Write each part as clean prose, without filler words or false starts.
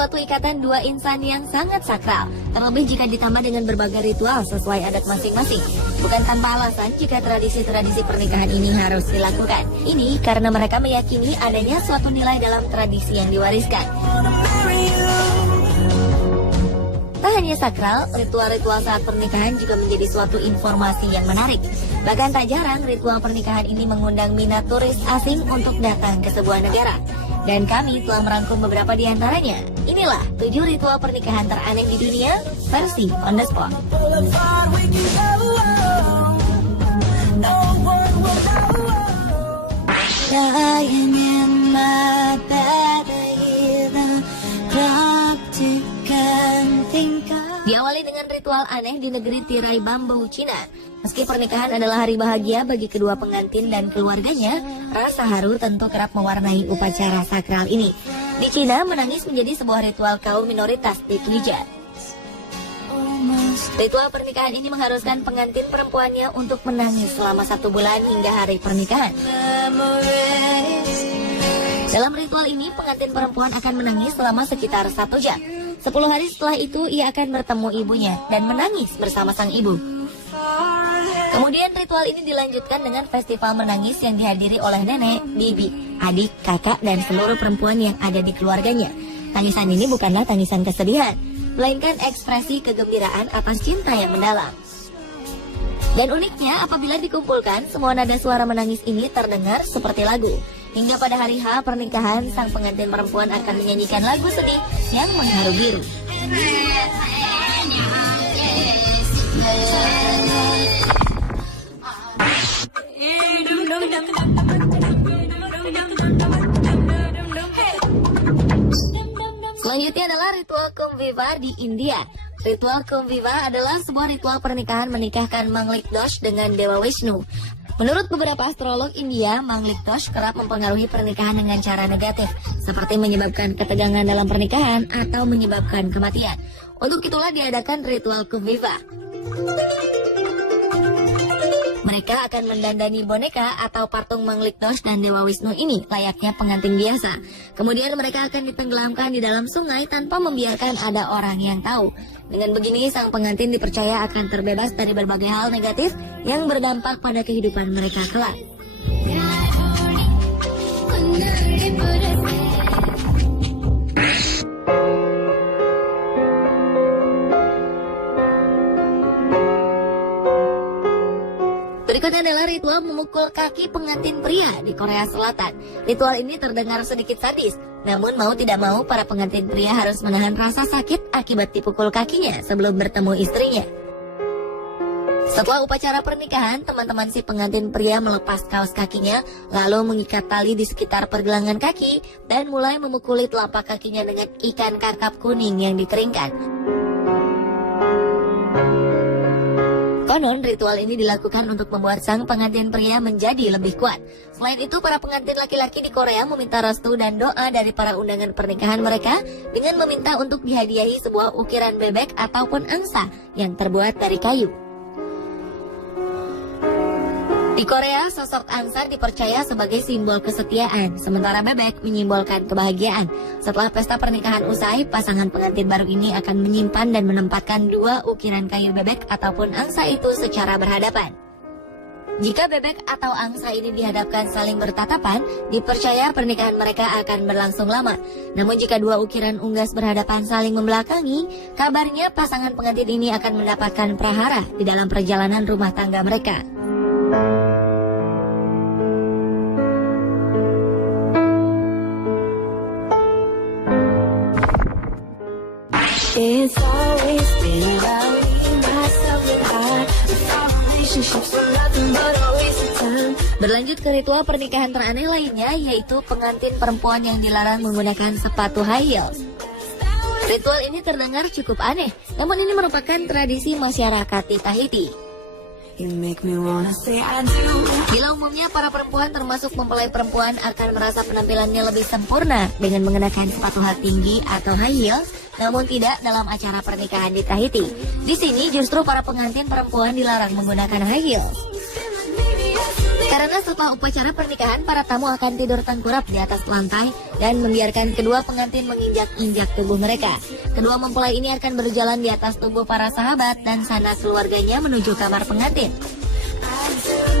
suatu ikatan dua insan yang sangat sakral, terlebih jika ditambah dengan berbagai ritual sesuai adat masing-masing. Bukan tanpa alasan jika tradisi-tradisi pernikahan ini harus dilakukan. Ini karena mereka meyakini adanya suatu nilai dalam tradisi yang diwariskan. Tak hanya sakral, ritual-ritual saat pernikahan juga menjadi suatu informasi yang menarik. Bahkan tak jarang ritual pernikahan ini mengundang minat turis asing untuk datang ke sebuah negara. Dan kami telah merangkum beberapa di antaranya. Inilah 7 ritual pernikahan teraneh di dunia versi On The Spot. Diawali dengan ritual aneh di negeri tirai bambu, Cina. Meski pernikahan adalah hari bahagia bagi kedua pengantin dan keluarganya, rasa haru tentu kerap mewarnai upacara sakral ini. Di Cina, menangis menjadi sebuah ritual kaum minoritas di Twiga. Ritual pernikahan ini mengharuskan pengantin perempuannya untuk menangis selama 1 bulan hingga hari pernikahan. Dalam ritual ini, pengantin perempuan akan menangis selama sekitar 1 jam. 10 hari setelah itu, ia akan bertemu ibunya dan menangis bersama sang ibu. Kemudian ritual ini dilanjutkan dengan festival menangis yang dihadiri oleh nenek, bibi, adik, kakak, dan seluruh perempuan yang ada di keluarganya. Tangisan ini bukanlah tangisan kesedihan, melainkan ekspresi kegembiraan atas cinta yang mendalam. Dan uniknya, apabila dikumpulkan, semua nada suara menangis ini terdengar seperti lagu. Hingga pada hari H pernikahan, sang pengantin perempuan akan menyanyikan lagu sedih yang mengharu biru. Selanjutnya adalah ritual Kumviva di India. Ritual Kumviva adalah sebuah ritual pernikahan menikahkan Manglik Dosh dengan Dewa Vishnu. Menurut beberapa astrolog India, Manglik Dosh kerap mempengaruhi pernikahan dengan cara negatif, seperti menyebabkan ketegangan dalam pernikahan atau menyebabkan kematian. Untuk itulah diadakan ritual Kumviva. Mereka akan mendandani boneka atau patung Manglik Dosh dan Dewa Wisnu ini layaknya pengantin biasa. Kemudian mereka akan ditenggelamkan di dalam sungai tanpa membiarkan ada orang yang tahu. Dengan begini, sang pengantin dipercaya akan terbebas dari berbagai hal negatif yang berdampak pada kehidupan mereka kelak. Berikutnya adalah ritual memukul kaki pengantin pria di Korea Selatan. Ritual ini terdengar sedikit sadis, namun mau tidak mau para pengantin pria harus menahan rasa sakit akibat dipukul kakinya sebelum bertemu istrinya. Setelah upacara pernikahan, teman-teman si pengantin pria melepas kaos kakinya, lalu mengikat tali di sekitar pergelangan kaki, dan mulai memukuli telapak kakinya dengan ikan kakap kuning yang dikeringkan. Konon, ritual ini dilakukan untuk membuat sang pengantin pria menjadi lebih kuat. Selain itu, para pengantin laki-laki di Korea meminta restu dan doa dari para undangan pernikahan mereka dengan meminta untuk dihadiahi sebuah ukiran bebek ataupun angsa yang terbuat dari kayu. Di Korea, sosok angsa dipercaya sebagai simbol kesetiaan, sementara bebek menyimbolkan kebahagiaan. Setelah pesta pernikahan usai, pasangan pengantin baru ini akan menyimpan dan menempatkan 2 ukiran kayu bebek ataupun angsa itu secara berhadapan. Jika bebek atau angsa ini dihadapkan saling bertatapan, dipercaya pernikahan mereka akan berlangsung lama. Namun jika 2 ukiran unggas berhadapan saling membelakangi, kabarnya pasangan pengantin ini akan mendapatkan prahara di dalam perjalanan rumah tangga mereka. It's always been about me, myself and I. Our relationships were nothing but a waste of time. Berlanjut ke ritual pernikahan teraneh lainnya, yaitu pengantin perempuan yang dilarang menggunakan sepatu high heels. Ritual ini terdengar cukup aneh, namun ini merupakan tradisi masyarakat di Tahiti. Bila umumnya para perempuan termasuk mempelai perempuan akan merasa penampilannya lebih sempurna dengan mengenakan sepatu hak tinggi atau high heels, namun tidak dalam acara pernikahan di Tahiti. Di sini justru para pengantin perempuan dilarang menggunakan high heels. Karena setelah upacara pernikahan, para tamu akan tidur tengkurap di atas lantai dan membiarkan kedua pengantin menginjak-injak tubuh mereka. Kedua mempelai ini akan berjalan di atas tubuh para sahabat dan sanak keluarganya menuju kamar pengantin.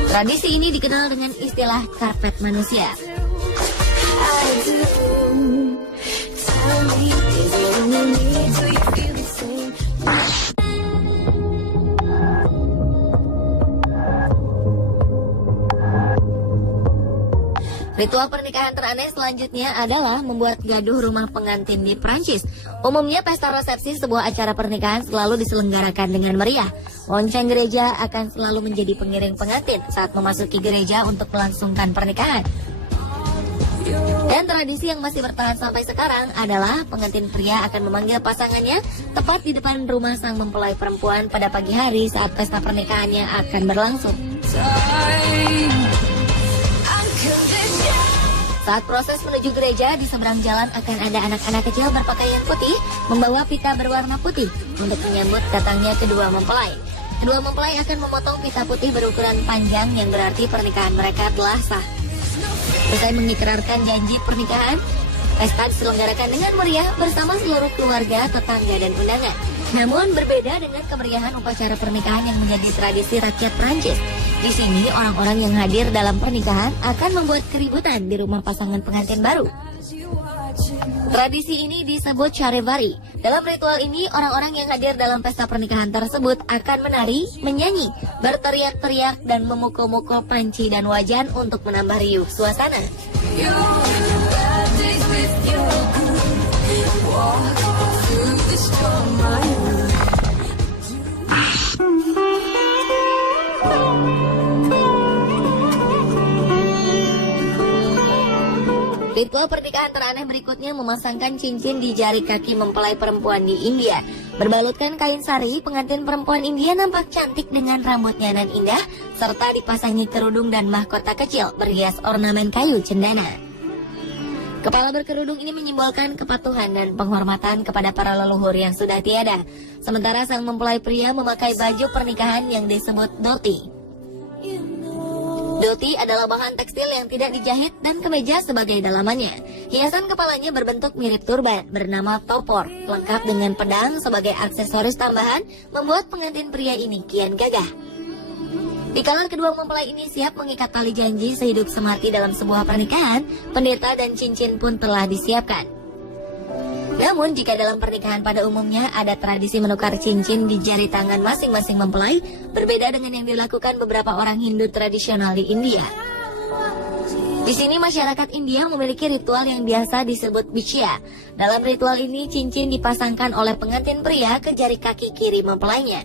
Tradisi ini dikenal dengan istilah karpet manusia. Ritual pernikahan teraneh selanjutnya adalah membuat gaduh rumah pengantin di Prancis. Umumnya pesta resepsi sebuah acara pernikahan selalu diselenggarakan dengan meriah. Lonceng gereja akan selalu menjadi pengiring pengantin saat memasuki gereja untuk melangsungkan pernikahan. Dan tradisi yang masih bertahan sampai sekarang adalah pengantin pria akan memanggil pasangannya tepat di depan rumah sang mempelai perempuan pada pagi hari saat pesta pernikahannya akan berlangsung. Saat proses menuju gereja, di seberang jalan akan ada anak-anak kecil berpakaian putih membawa pita berwarna putih untuk menyambut datangnya kedua mempelai. Kedua mempelai akan memotong pita putih berukuran panjang yang berarti pernikahan mereka telah sah. Usai mengikrarkan janji pernikahan, pesta diselenggarakan dengan meriah bersama seluruh keluarga, tetangga, dan undangan. Namun berbeda dengan kemeriahan upacara pernikahan yang menjadi tradisi rakyat Prancis. Di sini orang-orang yang hadir dalam pernikahan akan membuat keributan di rumah pasangan pengantin baru. Tradisi ini disebut charivari. Dalam ritual ini, orang-orang yang hadir dalam pesta pernikahan tersebut akan menari, menyanyi, berteriak-teriak, dan memukul-mukul panci dan wajan untuk menambah riuh suasana. Ritual pernikahan teraneh berikutnya memasangkan cincin di jari kaki mempelai perempuan di India. Berbalutkan kain sari, pengantin perempuan India nampak cantik dengan rambutnya nan indah, serta dipasangi kerudung dan mahkota kecil berhias ornamen kayu cendana. Kepala berkerudung ini menyimbolkan kepatuhan dan penghormatan kepada para leluhur yang sudah tiada. Sementara sang mempelai pria memakai baju pernikahan yang disebut dhoti. Dhoti adalah bahan tekstil yang tidak dijahit dan kemeja sebagai dalamannya. Hiasan kepalanya berbentuk mirip turban bernama topor, lengkap dengan pedang sebagai aksesoris tambahan, membuat pengantin pria ini kian gagah. Dikala kedua mempelai ini siap mengikat tali janji sehidup semati dalam sebuah pernikahan, pendeta dan cincin pun telah disiapkan. Namun jika dalam pernikahan pada umumnya ada tradisi menukar cincin di jari tangan masing-masing mempelai, berbeda dengan yang dilakukan beberapa orang Hindu tradisional di India. Di sini masyarakat India memiliki ritual yang biasa disebut bichya. Dalam ritual ini cincin dipasangkan oleh pengantin pria ke jari kaki kiri mempelainya.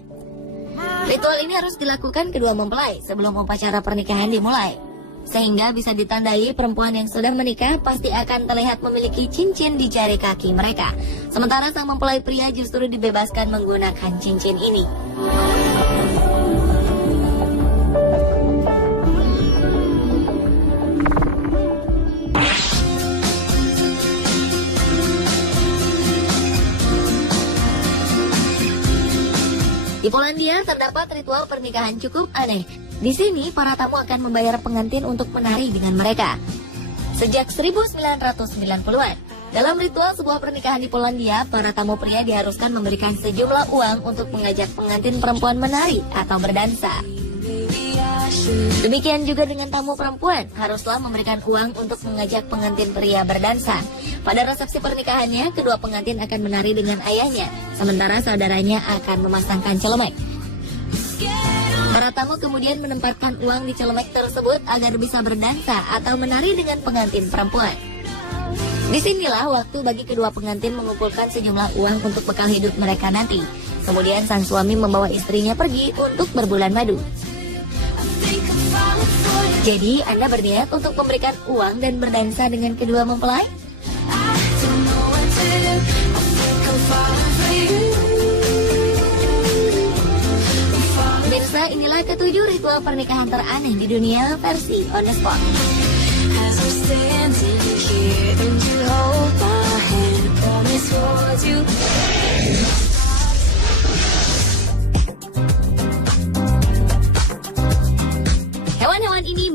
Ritual ini harus dilakukan kedua mempelai sebelum upacara pernikahan dimulai. Sehingga bisa ditandai perempuan yang sudah menikah pasti akan terlihat memiliki cincin di jari kaki mereka. Sementara sang mempelai pria justru dibebaskan menggunakan cincin ini. Di Polandia terdapat ritual pernikahan cukup aneh. Di sini, para tamu akan membayar pengantin untuk menari dengan mereka. Sejak 1990-an, dalam ritual sebuah pernikahan di Polandia, para tamu pria diharuskan memberikan sejumlah uang untuk mengajak pengantin perempuan menari atau berdansa. Demikian juga dengan tamu perempuan, haruslah memberikan uang untuk mengajak pengantin pria berdansa. Pada resepsi pernikahannya, kedua pengantin akan menari dengan ayahnya, sementara saudaranya akan memasangkan celemek. Para tamu kemudian menempatkan uang di celemek tersebut agar bisa berdansa atau menari dengan pengantin perempuan. Disinilah waktu bagi kedua pengantin mengumpulkan sejumlah uang untuk bekal hidup mereka nanti. Kemudian sang suami membawa istrinya pergi untuk berbulan madu. Jadi Anda berniat untuk memberikan uang dan berdansa dengan kedua mempelai? Pemirsa, inilah ketujuh ritual pernikahan teraneh di dunia versi On The Spot. As we're standing here and you hold my hand, promise towards you. Hewan-hewan ini